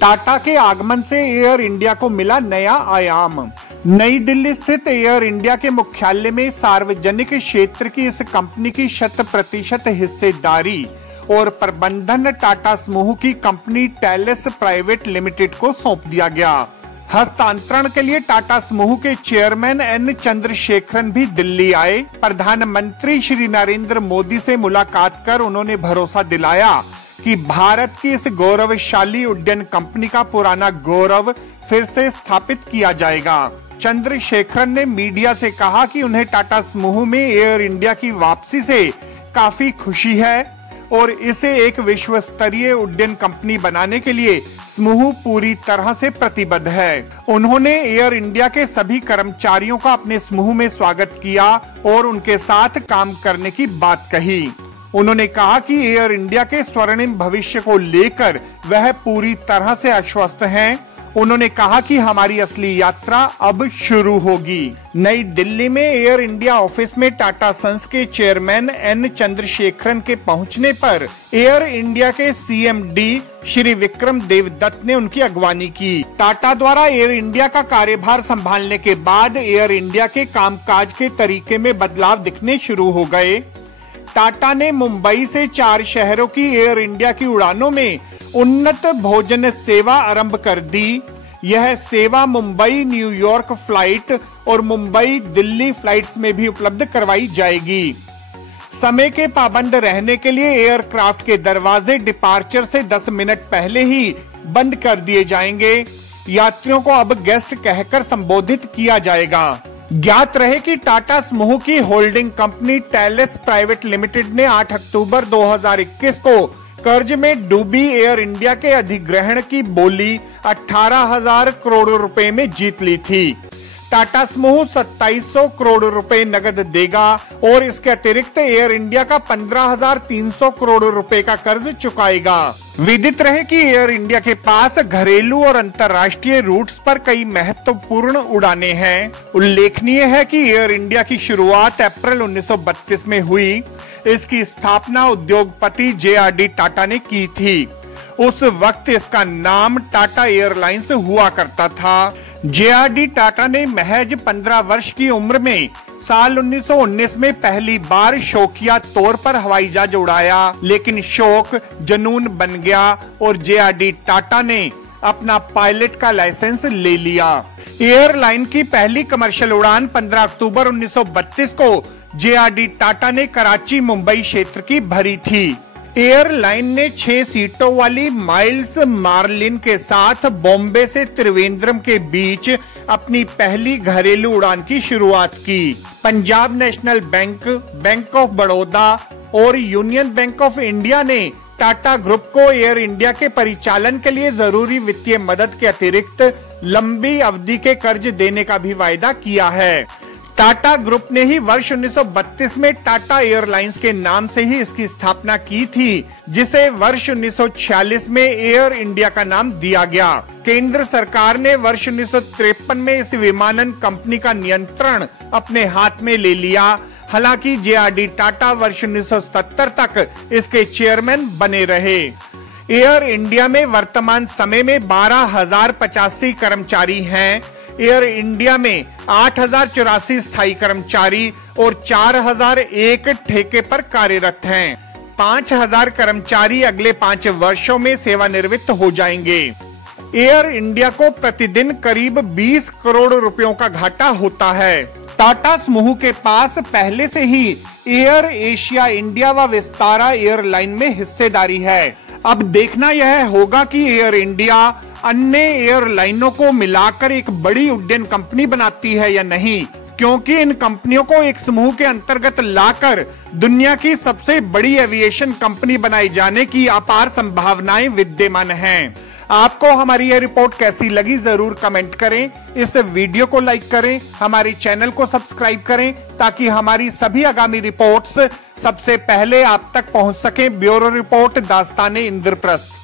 टाटा के आगमन से एयर इंडिया को मिला नया आयाम। नई दिल्ली स्थित एयर इंडिया के मुख्यालय में सार्वजनिक क्षेत्र की इस कंपनी की 100% हिस्सेदारी और प्रबंधन टाटा समूह की कंपनी टेलेस प्राइवेट लिमिटेड को सौंप दिया गया। हस्तांतरण के लिए टाटा समूह के चेयरमैन एन चंद्रशेखरन भी दिल्ली आए। प्रधानमंत्री श्री नरेंद्र मोदी से मुलाकात कर उन्होंने भरोसा दिलाया कि भारत की इस गौरवशाली उड्डयन कंपनी का पुराना गौरव फिर से स्थापित किया जाएगा। चंद्रशेखरन ने मीडिया से कहा कि उन्हें टाटा समूह में एयर इंडिया की वापसी से काफी खुशी है और इसे एक विश्व स्तरीय उड्डयन कंपनी बनाने के लिए समूह पूरी तरह से प्रतिबद्ध है। उन्होंने एयर इंडिया के सभी कर्मचारियों का अपने समूह में स्वागत किया और उनके साथ काम करने की बात कही। उन्होंने कहा कि एयर इंडिया के स्वर्णिम भविष्य को लेकर वह पूरी तरह से आश्वस्त हैं। उन्होंने कहा कि हमारी असली यात्रा अब शुरू होगी। नई दिल्ली में एयर इंडिया ऑफिस में टाटा सन्स के चेयरमैन एन चंद्रशेखरन के पहुंचने पर एयर इंडिया के सीएमडी श्री विक्रम देवदत्त ने उनकी अगवानी की। टाटा द्वारा एयर इंडिया का कार्यभार संभालने के बाद एयर इंडिया के कामकाज के तरीके में बदलाव दिखने शुरू हो गए। टाटा ने मुंबई से 4 शहरों की एयर इंडिया की उड़ानों में उन्नत भोजन सेवा आरंभ कर दी। यह सेवा मुंबई न्यूयॉर्क फ्लाइट और मुंबई दिल्ली फ्लाइट्स में भी उपलब्ध करवाई जाएगी। समय के पाबंद रहने के लिए एयरक्राफ्ट के दरवाजे डिपार्चर से 10 मिनट पहले ही बंद कर दिए जाएंगे। यात्रियों को अब गेस्ट कहकर संबोधित किया जाएगा। ज्ञात रहे कि टाटा समूह की holding company Telles private limited ने 8 अक्टूबर 2021 को कर्ज में डूबी एयर इंडिया के अधिग्रहण की बोली 18,000 करोड़ रुपए में जीत ली थी। टाटा समूह 2700 करोड़ रुपए नगद देगा और इसके अतिरिक्त एयर इंडिया का 15,300 करोड़ रुपए का कर्ज चुकाएगा। विदित रहे कि एयर इंडिया के पास घरेलू और अंतर्राष्ट्रीय रूट्स पर कई महत्वपूर्ण उड़ानें हैं। उल्लेखनीय है कि एयर इंडिया की शुरुआत अप्रैल 1932 में हुई। इसकी स्थापना उद्योगपति JRD टाटा ने की थी। उस वक्त इसका नाम टाटा एयरलाइंस हुआ करता था। JRD टाटा ने महज 15 वर्ष की उम्र में साल 1919 में पहली बार शौकिया तौर पर हवाई जहाज उड़ाया, लेकिन शौक जुनून बन गया और JRD टाटा ने अपना पायलट का लाइसेंस ले लिया। एयरलाइन की पहली कमर्शियल उड़ान 15 अक्टूबर 1932 को JRD टाटा ने कराची मुंबई क्षेत्र की भरी थी। एयरलाइन ने 6 सीटों वाली माइल्स मार्लिन के साथ बॉम्बे से त्रिवेंद्रम के बीच अपनी पहली घरेलू उड़ान की शुरुआत की। Punjab national bank, bank of Baroda और यूनियन बैंक ऑफ इंडिया ने टाटा ग्रुप को एयर इंडिया के परिचालन के लिए जरूरी वित्तीय मदद के अतिरिक्त लंबी अवधि के कर्ज देने का भी वायदा किया है। टाटा ग्रुप ने ही वर्ष 1932 में टाटा एयरलाइंस के नाम से ही इसकी स्थापना की थी, जिसे वर्ष 1946 में एयर इंडिया का नाम दिया गया। केंद्र सरकार ने वर्ष 1953 में इस विमानन कंपनी का नियंत्रण अपने हाथ में ले लिया। हालांकि JRD टाटा वर्ष 1970 तक इसके चेयरमैन बने रहे। एयर इंडिया में वर्तमान समय में 12,085 कर्मचारी हैं। एयर इंडिया में 8,084 स्थायी कर्मचारी और 4,001 ठेके पर कार्यरत हैं। 5,000 कर्मचारी अगले 5 वर्षों में सेवानिवृत्त हो जाएंगे। एयर इंडिया को प्रतिदिन करीब 20 करोड़ रुपयों का घाटा होता है। टाटा समूह के पास पहले से ही एयर एशिया इंडिया व विस्तारा एयरलाइन में हिस्सेदारी है। अब देखना यह होगा कि एयर इंडिया अन्य एयरलाइनों को मिलाकर एक बड़ी उड्डयन कंपनी बनाती है या नहीं, क्योंकि इन कंपनियों को एक समूह के अंतर्गत लाकर दुनिया की सबसे बड़ी एविएशन कंपनी बनाए जाने की अपार संभावनाएं विद्यमान हैं। आपको हमारी यह रिपोर्ट कैसी लगी जरूर कमेंट करें। इस वीडियो को लाइक करें, हमारे चैनल को सब्सक्राइब करें ताकि हमारी सभी आगामी रिपोर्ट्स सबसे पहले आप तक पहुंच सकें। ब्यूरो रिपोर्ट दास्ताने इंद्रप्रस्थ।